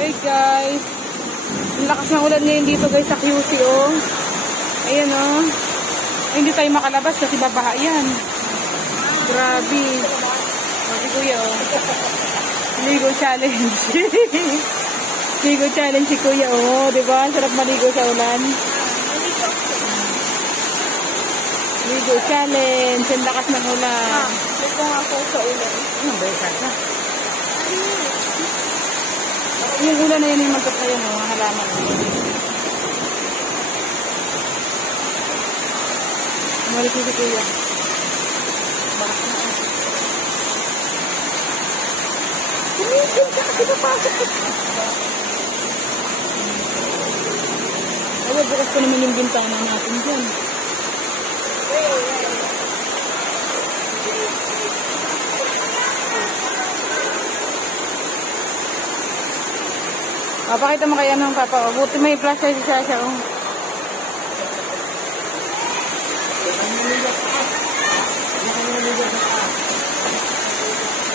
Hey guys, ang lakas ng ulan ngayon dito guys sa QC oh. Ayan oh. Ay, hindi tayo makalabas kasi babaha yan. Grabe. Si kuya oh. Ligo challenge. Ligo challenge si kuya oh. Diba? Sarap maligo sa ulan. Ligo challenge. Ang lakas ng ulan. Ligo nga ako sa ulan. Ano ba yung kasa? Yung ulan na yun yung magkakayan oh. Halaman. Malik si kuya. Bakas na oh. Tumigil ka kasi napasok ko. Ay, bukas ko naman yung bintana natin dyan. Pakita mo kaya ng papa. Buti may flashlight si Sasha. Oh.